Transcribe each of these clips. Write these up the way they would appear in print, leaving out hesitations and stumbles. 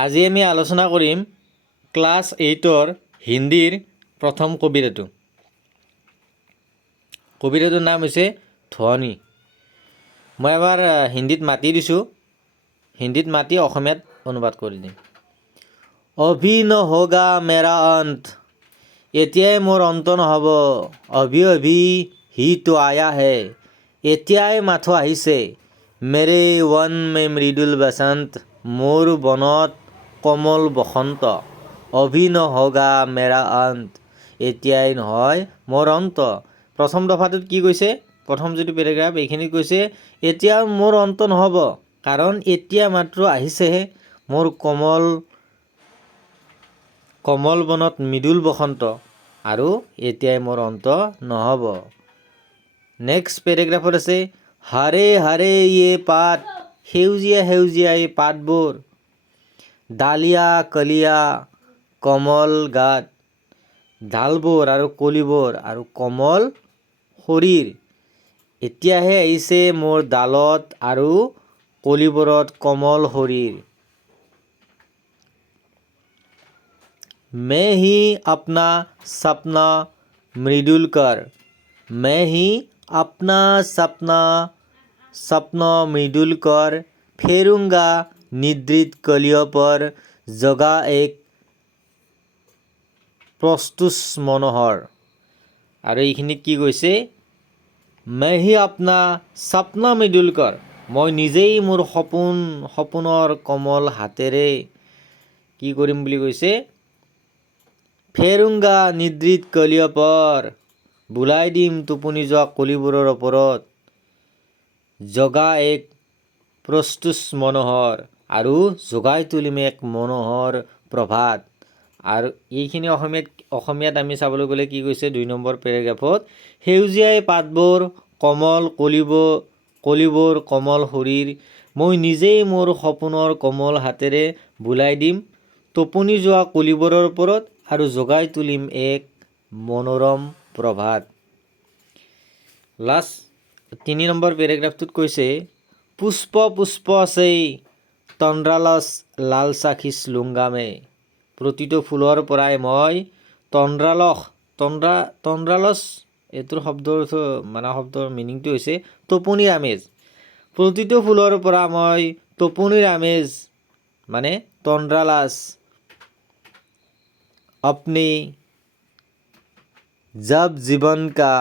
আজি আমি আলোচনা কৰিম ক্লাছ 8ৰ হিন্দীৰ প্ৰথম কবিতাটো। কবিতাটোৰ নাম হৈছে ধ্বনি। মই এবাৰ হিন্দীত মাতি দিছোঁ, হিন্দীত মাতি অসমীয়াত অনুবাদ কৰি দিম। অভি নহোগা মেৰা অন্ত, এতিয়াই মোৰ অন্ত নহ'ব। অভি অভি হি তো আয়া হে, এতিয়াই মাথো আহিছে। মেৰে ৱন মে মৃদুল বসন্ত, মোৰ বনত কোমল বসন্ত। অভি নহোগা মেৰা অন্ত, এতিয়াই নহয় মোৰ অন্ত। প্ৰথম দফাটোত কি কৈছে? প্ৰথম যিটো পেৰাগ্ৰাফ এইখিনিত কৈছে এতিয়া মোৰ অন্ত নহ'ব, কাৰণ এতিয়া মাত্ৰ আহিছেহে মোৰ কোমল বনত মৃদুল বসন্ত, আৰু এতিয়াই মোৰ অন্ত নহ'ব। নেক্সট পেৰাগ্ৰাফত আছে হাৰে হাৰে ইয়ে পাত, সেউজীয়া সেউজীয়া এই পাতবোৰ। ডালিয়া কলিয়া কমল গাত, ডালবোৰ আৰু কলিবোৰ আৰু কোমল শৰীৰ। এতিয়াহে আহিছে মোৰ ডালত আৰু কলিবোৰত কোমল শৰীৰ। मैं ही अपना सपना मृदुल कर, मैं ही अपना सपना मृदुल कर, फेरूंगा निद्रित कलियों पर, जगा एक প্ৰস্তুষ মনোহৰ। আৰু এইখিনিত কি কৈছে? मैं ही अपना सपना मृदुल कर, মই নিজেই মোৰ সপোনৰ কোমল হাতেৰে কি কৰিম বুলি কৈছে? फेरूंगा निद्रित कलियों पर, বুলাই দিম টোপনি যোৱা কলিবোৰৰ ওপৰত। জগা এক প্ৰস্তুষ মনোহৰ, আৰু জগাই তুলিম এক মনোহৰ প্ৰভাত। আৰু এইখিনি অসমীয়াত আমি চাবলৈ গ'লে কি কৈছে 2 নম্বৰ পেৰাগ্ৰাফত, সেউজীয়াই পাতবোৰ কোমল কলিবোৰ কোমল শৰীৰ, মই নিজেই মোৰ সপোনৰ কোমল হাতেৰে বুলাই দিম টোপনি যোৱা কলিবোৰৰ ওপৰত আৰু জগাই তুলিম এক মনোৰম প্ৰভাত। লাষ্ট 3 নম্বৰ পেৰাগ্ৰাফটোত কৈছে পুষ্প পুষ্প সেই তন্দ্ৰালস লালসা খিচ লুংগা মে, প্ৰতিটো ফুলৰ পৰাই মই তন্দ্ৰালস এইটোৰ শব্দৰ মিনিংটো হৈছে টোপনিৰ আমেজ। প্ৰতিটো ফুলৰ পৰা মই টোপনিৰ আমেজ মানে তন্দ্ৰালস अपने जब जीवन का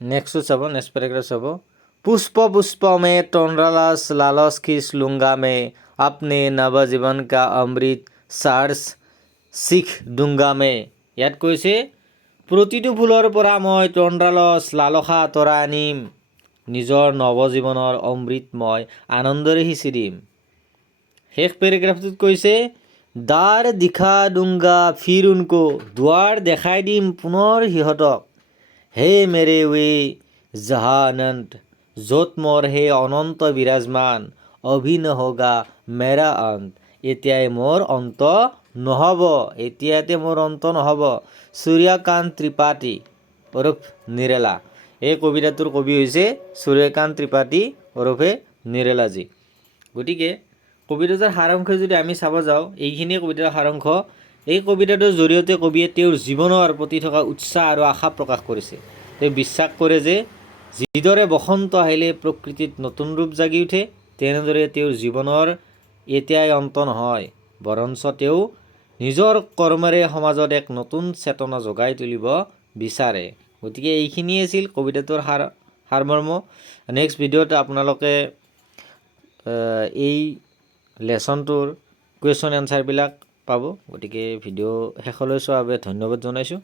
नेक्स्ट पैराग्राफ चाब पुष्प पुष्प में तंद्रालस लालस खींच लूंगा मैं, अपने नव जीवन का अमृत सार्स শিখ ডুংগা মে। ইয়াত কৈছে প্ৰতিটো ফুলৰ পৰা মই তন্দ্ৰালস লালসা আঁতৰাই আনিম, নিজৰ নৱজীৱনৰ অমৃত মই আনন্দৰে সিঁচি দিম। শেষ পেৰাগ্ৰাফটোত কৈছে দ্বাৰ দিখা দুংগা ফিৰ উনকো, দুৱাৰ দেখাই দিম পুনৰ সিহঁতক। হে মেৰে ৱে জহা অনন্ত, য'ত মোৰ হে অনন্ত বিৰাজমান। অভি নহোগা মেৰা অন্ত, এতিয়াই মোৰ অন্ত নহ'ব, এতিয়াতে মোৰ অন্ত নহ'ব। সূৰ্যকান্ত ত্ৰিপাঠী ওৰফ নিৰেলা। এই কবিতাটোৰ কবি হৈছে সূৰ্যকান্ত ত্ৰিপাঠী ওৰফে নিৰেলাজী। গতিকে কবিতাটোৰ সাৰাংশ যদি আমি চাব যাওঁ, এইখিনিয়ে কবিতাৰ সাৰাংশ। এই কবিতাটোৰ জৰিয়তে কবিয়ে তেওঁৰ জীৱনৰ প্ৰতি থকা উৎসাহ আৰু আশা প্ৰকাশ কৰিছে। তেওঁ বিশ্বাস কৰে যে যিদৰে বসন্ত আহিলে প্ৰকৃতিত নতুন ৰূপ জাগি উঠে, তেনেদৰে তেওঁৰ জীৱনৰ এতিয়াই অন্ত নহয়, বৰঞ্চ তেওঁ নিজৰ কৰ্মেৰে সমাজত এক নতুন চেতনা জগাই তুলিব বিচাৰে। গতিকে এইখিনিয়ে আছিল কবিতাটোৰ সাৰমৰ্ম। নেক্সট ভিডিঅ'ত আপোনালোকে এই লেচনটোৰ কুৱেশ্যন এনচাৰবিলাক পাব। গতিকে ভিডিঅ' শেষলৈ চোৱাৰ বাবে ধন্যবাদ জনাইছোঁ।